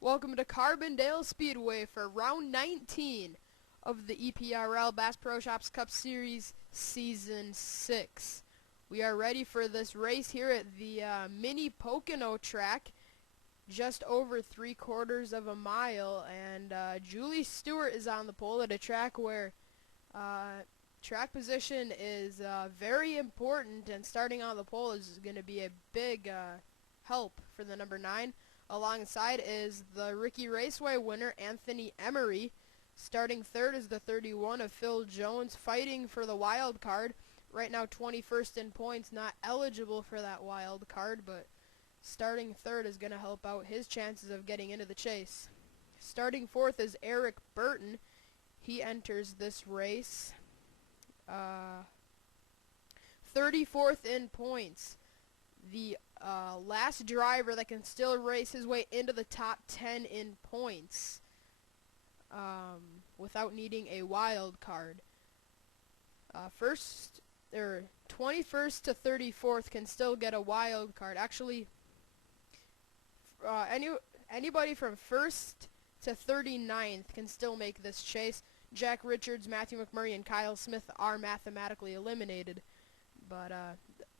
Welcome to Carbondale Speedway for round 19 of the EPRL Bass Pro Shops Cup Series Season 6. We are ready for this race here at the mini Pocono track, just over 3/4 of a mile, and Julie Stewart is on the pole at a track where track position is very important, and starting on the pole is going to be a big help for the number 9. Alongside is the Ricky Raceway winner, Anthony Emery. Starting third is the 31 of Phil Jones, fighting for the wild card. Right now 21st in points, not eligible for that wild card, but starting third is going to help out his chances of getting into the chase. Starting fourth is Eric Burton. He enters this race 34th in points. The last driver that can still race his way into the top 10 in points without needing a wild card. 21st to 34th can still get a wild card. Actually, anybody from 1st to 39th can still make this chase. Jack Richards, Matthew McMurray, and Kyle Smith are mathematically eliminated. But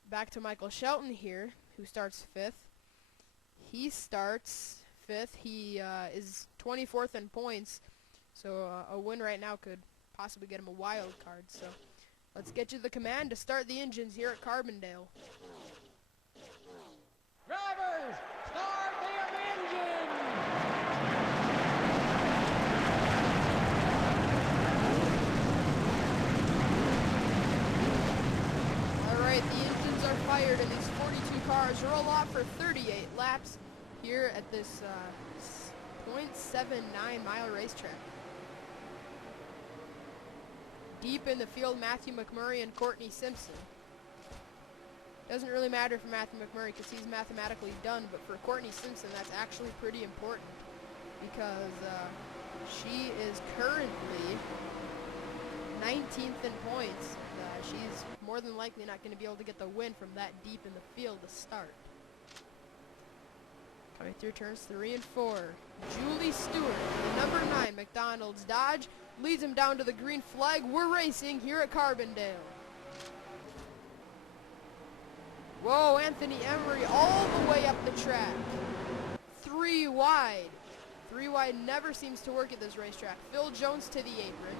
back to Michael Shelton here, who starts 5th. He starts 5th. He is 24th in points, so a win right now could possibly get him a wild card. So let's get you the command to start the engines here at Carbondale. Drivers, start the engine! Alright, the engines are fired and these 42 cars roll off for 38 laps here at this .79 mile racetrack. Deep in the field, Matthew McMurray and Courtney Simpson. Doesn't really matter for Matthew McMurray because he's mathematically done, but for Courtney Simpson that's actually pretty important because she is currently 19th in points. She's more than likely not going to be able to get the win from that deep in the field to start. Coming through turns 3 and 4. Julie Stewart, the number 9 McDonald's Dodge, leads him down to the green flag. We're racing here at Carbondale. Whoa, Anthony Emery all the way up the track. 3 wide. 3 wide never seems to work at this racetrack. Phil Jones to the apron.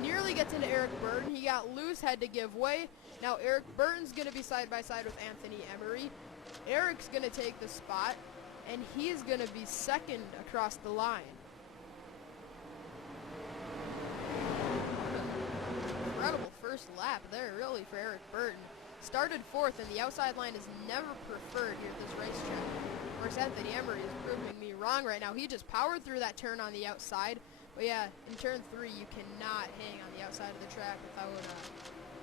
Nearly gets into Eric Burton. He got loose, had to give way. Now Eric Burton's going to be side by side with Anthony Emery. Eric's going to take the spot, and he's going to be second across the line. Incredible first lap there, really, for Eric Burton. Started 4th, and the outside line is never preferred here at this racetrack. Of course, Anthony Emery is proving me wrong right now. He just powered through that turn on the outside. But yeah, in turn 3, you cannot hang on the outside of the track without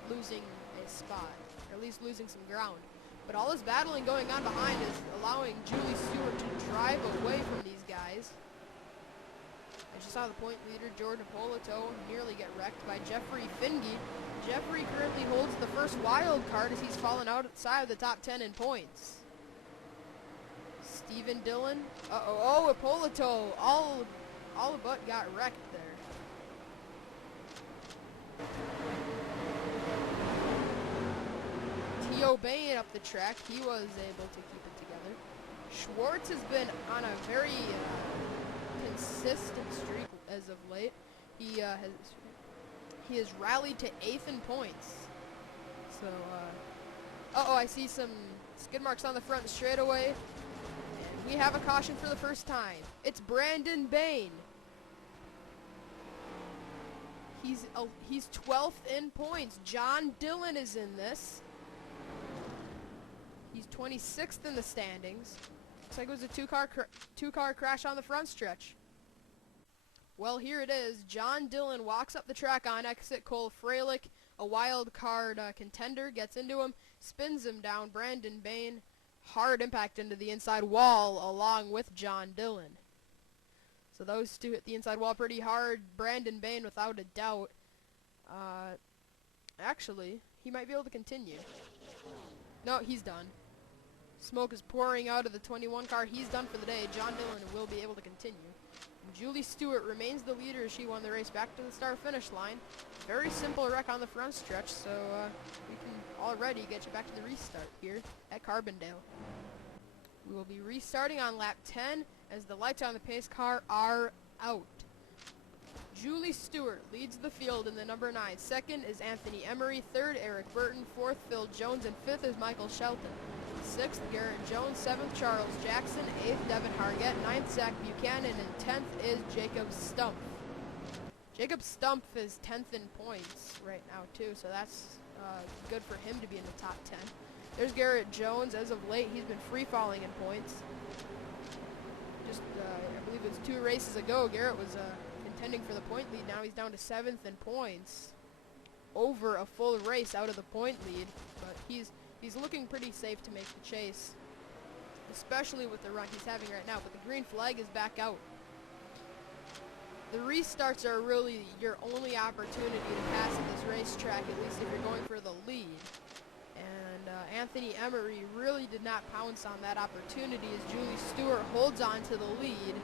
losing a spot, or at least losing some ground. But all this battling going on behind is allowing Julie Stewart to drive away from these guys. I just saw the point leader, Jordan Polito, nearly get wrecked by Jeffrey Finge. Jeffrey currently holds the first wild card as he's fallen outside of the top 10 in points. Stephen Dillon, Polito, all but got wrecked there. T.O. Bain up the track. He was able to keep it together. Schwartz has been on a very consistent streak as of late. He has rallied to 8th in points. So, I see some skid marks on the front straightaway. And we have a caution for the first time. It's Brandon Bain. He's 12th in points. John Dillon is in this. He's 26th in the standings. Looks like it was a two-car crash on the front stretch. Well, here it is. John Dillon walks up the track on exit. Cole Freilich, a wild card contender, gets into him, spins him down. Brandon Bain, hard impact into the inside wall along with John Dillon. So those two hit the inside wall pretty hard. Brandon Bain, without a doubt. Actually, he might be able to continue. No, he's done. Smoke is pouring out of the 21 car. He's done for the day. John Dillon will be able to continue. Julie Stewart remains the leader. She won the race back to the start-finish line. Very simple wreck on the front stretch, so we can already get you back to the restart here at Carbondale. We will be restarting on lap 10 as the lights on the pace car are out. Julie Stewart leads the field in the number 9. Second is Anthony Emery. Third, Eric Burton. Fourth, Phil Jones. And fifth is Michael Shelton. Sixth, Garrett Jones. Seventh, Charles Jackson. Eighth, Devin Hargett. Ninth, Zach Buchanan. And 10th is Jacob Stumpf. Jacob Stumpf is 10th in points right now too, so that's good for him to be in the top 10. There's Garrett Jones. As of late, he's been free-falling in points. Just, I believe it was 2 races ago, Garrett was contending for the point lead. Now he's down to 7th in points, over a full race out of the point lead. But he's looking pretty safe to make the chase, especially with the run he's having right now. But the green flag is back out. The restarts are really your only opportunity to pass at this racetrack, at least if you're going for the lead. And Anthony Emery really did not pounce on that opportunity as Julie Stewart holds on to the lead.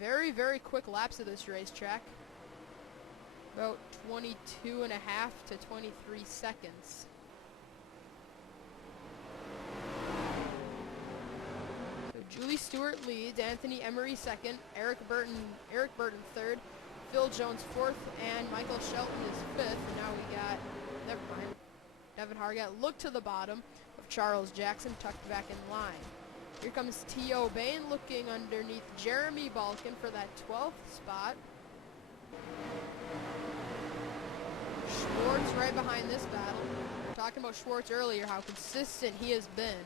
Very, very quick laps of this racetrack. About 22 and a half to 23 seconds. Julie Stewart leads, Anthony Emery second, Eric Burton third, Phil Jones fourth, and Michael Shelton is fifth. And now we got, never mind, Devin Hargett. Look to the bottom of Charles Jackson, tucked back in line. Here comes T.O. Bain looking underneath Jeremy Balkin for that 12th spot. Schwartz right behind this battle. We were talking about Schwartz earlier, how consistent he has been.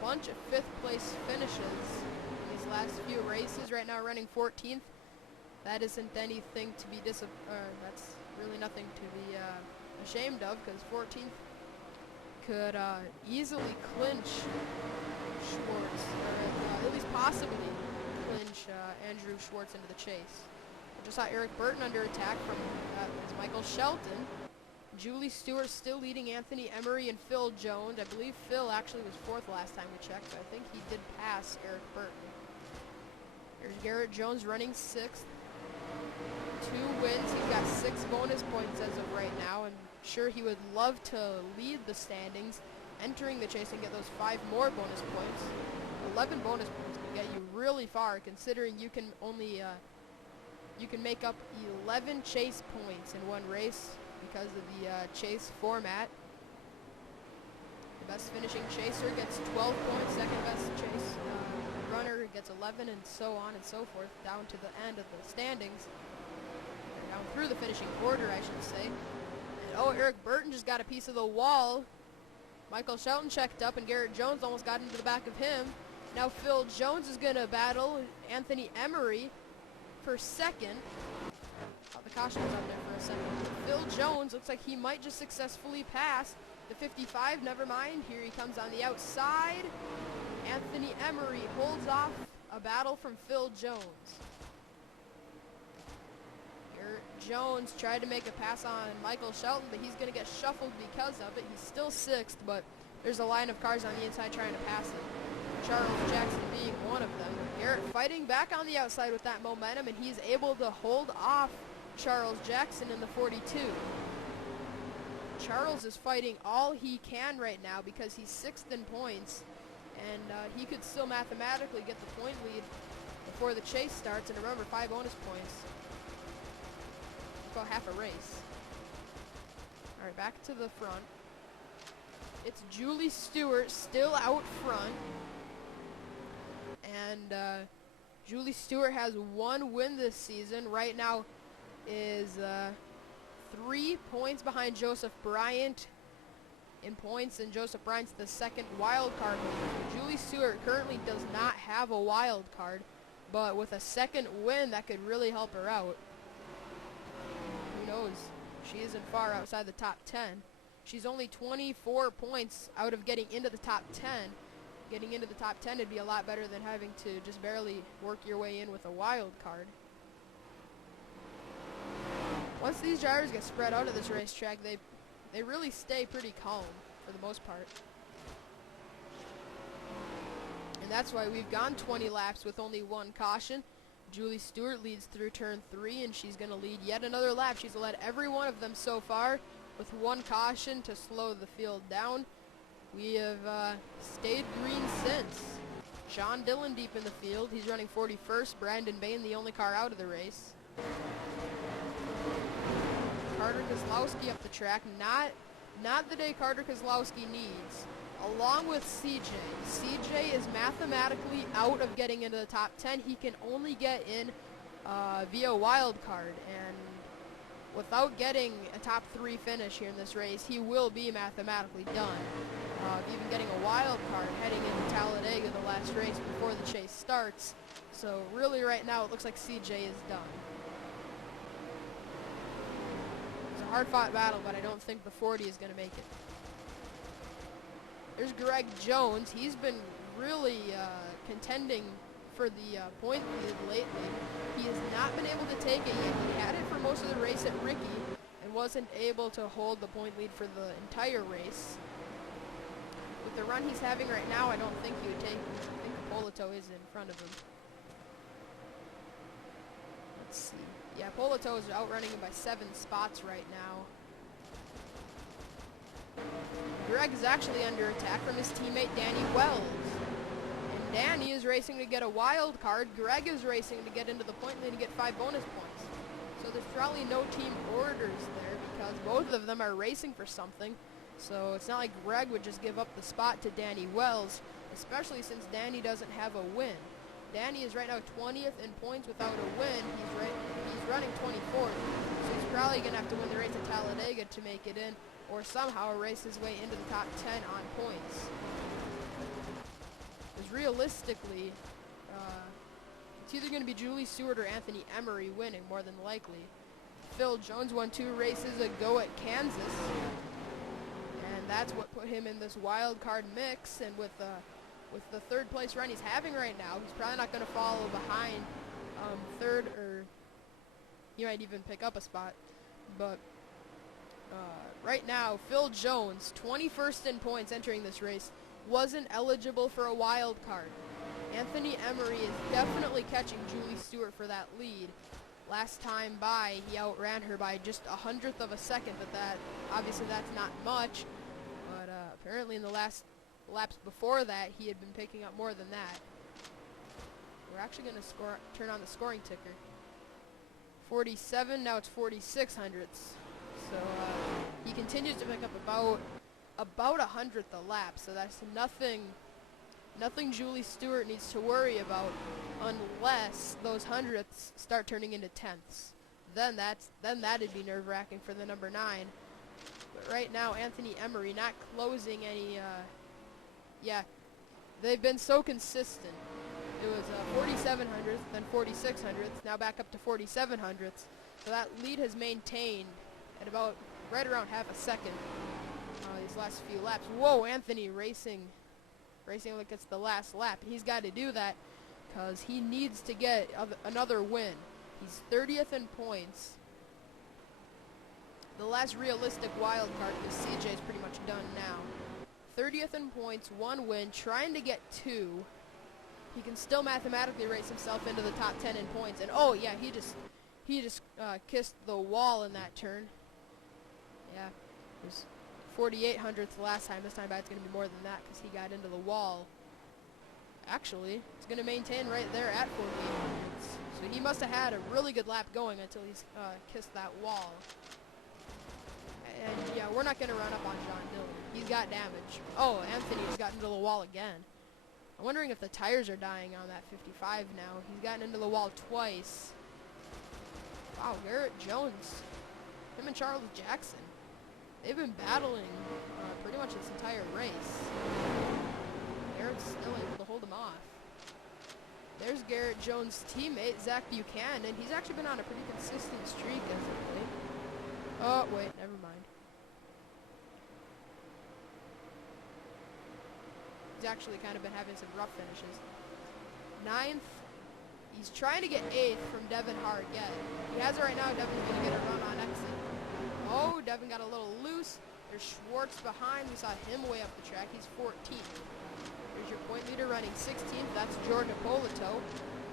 Bunch of 5th place finishes in these last few races. Right now running 14th. That isn't anything to be that's really nothing to be ashamed of, because 14th could easily clinch Schwartz, or at least possibly clinch Andrew Schwartz into the chase. I just saw Eric Burton under attack from Michael Shelton. Julie Stewart still leading Anthony Emery and Phil Jones. I believe Phil actually was 4th last time we checked, so I think he did pass Eric Burton. There's Garrett Jones running 6th. 2 wins. He's got 6 bonus points as of right now, and sure, he would love to lead the standings, entering the chase and get those 5 more bonus points. 11 bonus points can get you really far, considering you can only you can make up 11 chase points in one race, because of the chase format. The best finishing chaser gets 12 points, second best chase runner gets 11, and so on and so forth, down to the end of the standings. Down through the finishing quarter, I should say. And, oh, Eric Burton just got a piece of the wall. Michael Shelton checked up, and Garrett Jones almost got into the back of him. Now Phil Jones is going to battle Anthony Emery for second. The caution was up there for a second. Phil Jones looks like he might just successfully pass the 55. Never mind. Here he comes on the outside. Anthony Emery holds off a battle from Phil Jones. Here Jones tried to make a pass on Michael Shelton, but he's going to get shuffled because of it. He's still 6th, but there's a line of cars on the inside trying to pass him. Charles Jackson being one of them. Garrett fighting back on the outside with that momentum, and he's able to hold off Charles Jackson in the 42. Charles is fighting all he can right now because he's 6th in points, and he could still mathematically get the point lead before the chase starts. And remember, 5 bonus points, about half a race. All right, back to the front. It's Julie Stewart still out front, and Julie Stewart has 1 win this season. Right now is 3 points behind Joseph Bryant in points, and Joseph Bryant's the 2nd wild card holder. Julie Stewart currently does not have a wild card, but with a 2nd win, that could really help her out. Who knows? She isn't far outside the top 10. She's only 24 points out of getting into the top 10. Getting into the top 10 would be a lot better than having to just barely work your way in with a wild card. Once these drivers get spread out of this racetrack, they they really stay pretty calm for the most part. And that's why we've gone 20 laps with only one caution. Julie Stewart leads through turn 3, and she's going to lead yet another lap. She's led every one of them so far with one caution to slow the field down. We have stayed green since. Sean Dillon deep in the field. He's running 41st. Brandon Bain, the only car out of the race. Carter Kozlowski up the track. Not the day Carter Kozlowski needs. Along with CJ. CJ is mathematically out of getting into the top 10. He can only get in via wild card, and without getting a top 3 finish here in this race, he will be mathematically done. Even getting a wild card heading into Talladega, the last race before the chase starts. So really right now it looks like CJ is done. It's a hard-fought battle, but I don't think the 40 is going to make it. There's Greg Jones. He's been really contending for the point lead lately. He has not been able to take it yet. He had it for most of the race at Ricky and wasn't able to hold the point lead for the entire race. With the run he's having right now, I don't think he would take it. I think Polito is in front of him. Let's see. Yeah, Polito is outrunning him by 7 spots right now. Greg is actually under attack from his teammate Danny Wells. And Danny is racing to get a wild card. Greg is racing to get into the point lead and get 5 bonus points. So there's probably no team orders there because both of them are racing for something. So it's not like Greg would just give up the spot to Danny Wells, especially since Danny doesn't have a win. Danny is right now 20th in points without a win. He's running 24th, so he's probably going to have to win the race at Talladega to make it in, or somehow race his way into the top 10 on points. Because realistically, it's either going to be Julie Stewart or Anthony Emery winning, more than likely. Phil Jones won 2 races ago at Kansas, and that's what put him in this wild card mix. And with the 3rd place run he's having right now, he's probably not going to follow behind 3rd, or he might even pick up a spot. But right now, Phil Jones, 21st in points entering this race, wasn't eligible for a wild card. Anthony Emery is definitely catching Julie Stewart for that lead. Last time by, he outran her by just 100th of a second, but obviously that's not much. But apparently in the last laps before that, he had been picking up more than that. We're actually going to turn on the scoring ticker. 47, now it's 46 hundredths. So he continues to pick up about 100th a lap. So that's nothing Julie Stewart needs to worry about unless those hundredths start turning into tenths. Then that'd be nerve-wracking for the number 9. But right now, Anthony Emery not closing any. Yeah, they've been so consistent. It was 47 hundredths, then 46 hundredths, now back up to 47 hundredths. So that lead has maintained at about right around half a second these last few laps. Whoa, Anthony racing like it's the last lap. He's got to do that because he needs to get another win. He's 30th in points. The last realistic wild card, because CJ is pretty much done now. 30th in points, 1 win, trying to get 2. He can still mathematically race himself into the top 10 in points. And oh yeah, he just kissed the wall in that turn. Yeah, it was 48 hundredths last time. This time it's going to be more than that because he got into the wall. Actually, it's going to maintain right there at 48 hundredths. So he must have had a really good lap going until he's kissed that wall. And yeah, we're not going to run up on John Dillon. He's got damage. Oh, Anthony just got into the wall again. I'm wondering if the tires are dying on that 55 now. He's gotten into the wall twice. Wow, Garrett Jones. Him and Charles Jackson. They've been battling pretty much this entire race. Garrett's still able to hold him off. There's Garrett Jones' teammate, Zach Buchanan. He's actually been on a pretty consistent streak as of late. Oh, wait, never mind. He's actually kind of been having some rough finishes. 9th. He's trying to get 8th from Devin Hart yet. He has it right now. Devin's going to get a run on exit. Oh, Devin got a little loose. There's Schwartz behind. We saw him way up the track. He's 14th. There's your point leader running 16th. That's Jordan Ippolito.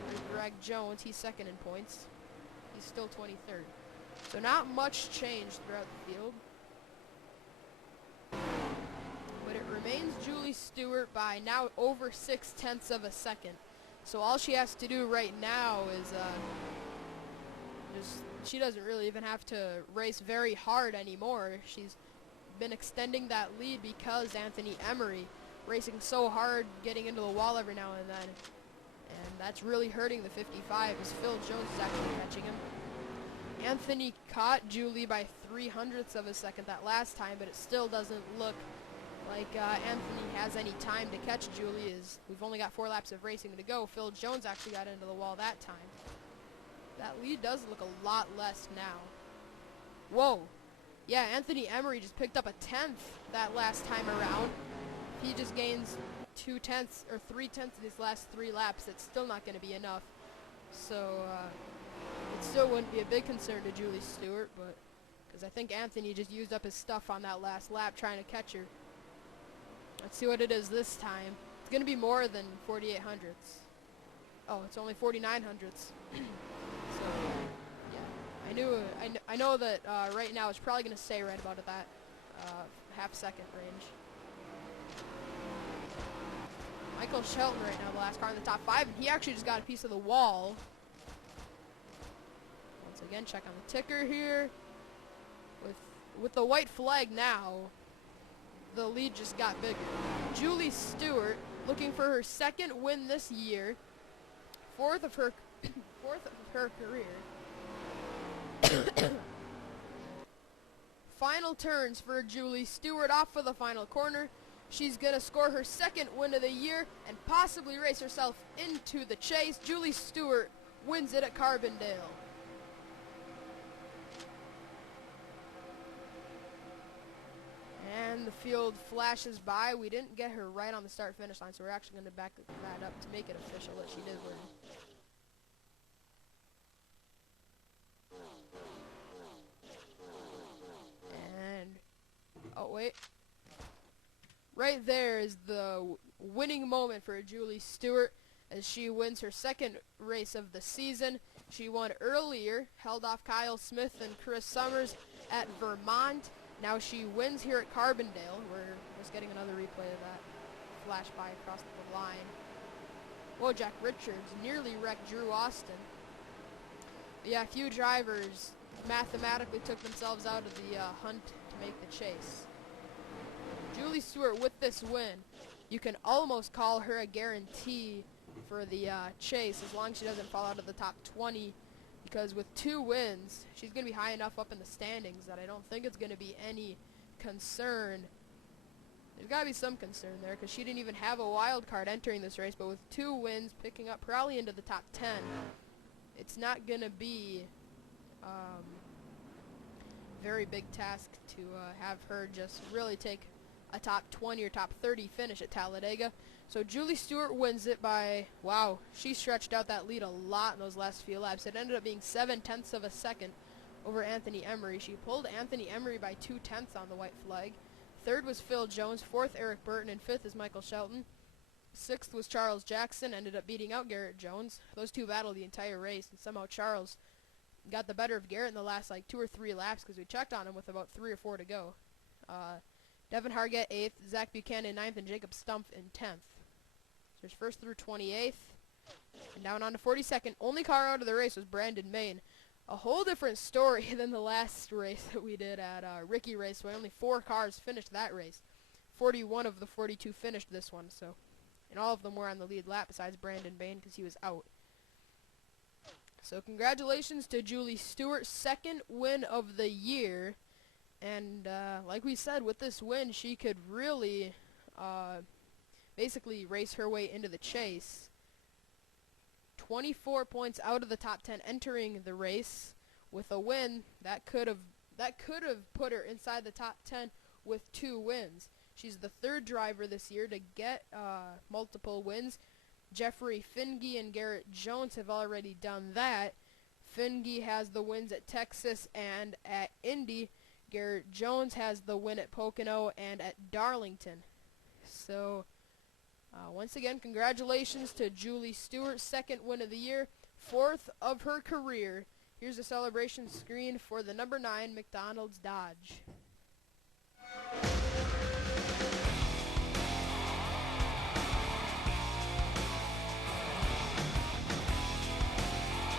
There's Greg Jones. He's second in points. He's still 23rd. So not much change throughout the field. But it remains Julie Stewart by now over 0.6 of a second. So all she has to do right now is she doesn't really even have to race very hard anymore. She's been extending that lead because Anthony Emery racing so hard, getting into the wall every now and then. And that's really hurting the 55 as Phil Jones is actually catching him. Anthony caught Julie by 0.03 of a second that last time, but it still doesn't look like Anthony has any time to catch Julie, as we've only got 4 laps of racing to go. Phil Jones actually got into the wall that time. That lead does look a lot less now. Whoa. Yeah, Anthony Emery just picked up a 10th that last time around. He just gains 2/10 or 3/10 in his last 3 laps. It's still not going to be enough. So it still wouldn't be a big concern to Julie Stewart, but because I think Anthony just used up his stuff on that last lap trying to catch her. Let's see what it is this time. It's going to be more than 4800ths. Oh, it's only 4900ths. So, yeah. I know that right now it's probably going to stay right about at that half-second range. Michael Shelton right now, the last car in the top 5, and he actually just got a piece of the wall. Once again, check on the ticker here. With the white flag now, the lead just got bigger. Julie Stewart, looking for her 2nd win this year, 4th of her career. Final turns for Julie Stewart off of the final corner. She's going to score her 2nd win of the year and possibly race herself into the chase. Julie Stewart wins it at Carbondale. And the field flashes by. We didn't get her right on the start-finish line, so we're actually going to back that up to make it official that she did win. And, oh wait. Right there is the winning moment for Julie Stewart as she wins her 2nd race of the season. She won earlier, held off Kyle Smith and Chris Summers at Vermont. Now she wins here at Carbondale. We're just getting another replay of that flash by across the line. Whoa, Jack Richards nearly wrecked Drew Austin. But yeah, few drivers mathematically took themselves out of the hunt to make the chase. Julie Stewart with this win, you can almost call her a guarantee for the chase as long as she doesn't fall out of the top 20, because with 2 wins, she's going to be high enough up in the standings that I don't think it's going to be any concern. There's got to be some concern there because she didn't even have a wild card entering this race, but with 2 wins, picking up probably into the top 10, it's not going to be very big task to have her just really take a top 20 or top 30 finish at Talladega. So Julie Stewart wins it by, wow, she stretched out that lead a lot in those last few laps. It ended up being 0.7 of a second over Anthony Emery. She pulled Anthony Emery by 0.2 on the white flag. 3rd was Phil Jones, 4th Eric Burton, and 5th is Michael Shelton. 6th was Charles Jackson, ended up beating out Garrett Jones. Those 2 battled the entire race, and somehow Charles got the better of Garrett in the last like 2 or 3 laps because we checked on him with about 3 or 4 to go. Devin Hargett 8th, Zach Buchanan 9th, and Jacob Stumpf in 10th. So there's 1st through 28th, and down on to 42nd. Only car out of the race was Brandon Main. A whole different story than the last race that we did at Ricky Raceway. Only 4 cars finished that race. 41 of the 42 finished this one, so, and all of them were on the lead lap besides Brandon Main because he was out. So congratulations to Julie Stewart, 2nd win of the year. And like we said, with this win, she could really basically race her way into the chase. 24 points out of the top 10 entering the race. With a win, that could have put her inside the top 10 with 2 wins. She's the 3rd driver this year to get multiple wins. Jeffrey Finge and Garrett Jones have already done that. Finge has the wins at Texas and at Indy. Garrett Jones has the win at Pocono and at Darlington. So once again, congratulations to Julie Stewart, second win of the year, fourth of her career. Here's a celebration screen for the number 9 McDonald's Dodge.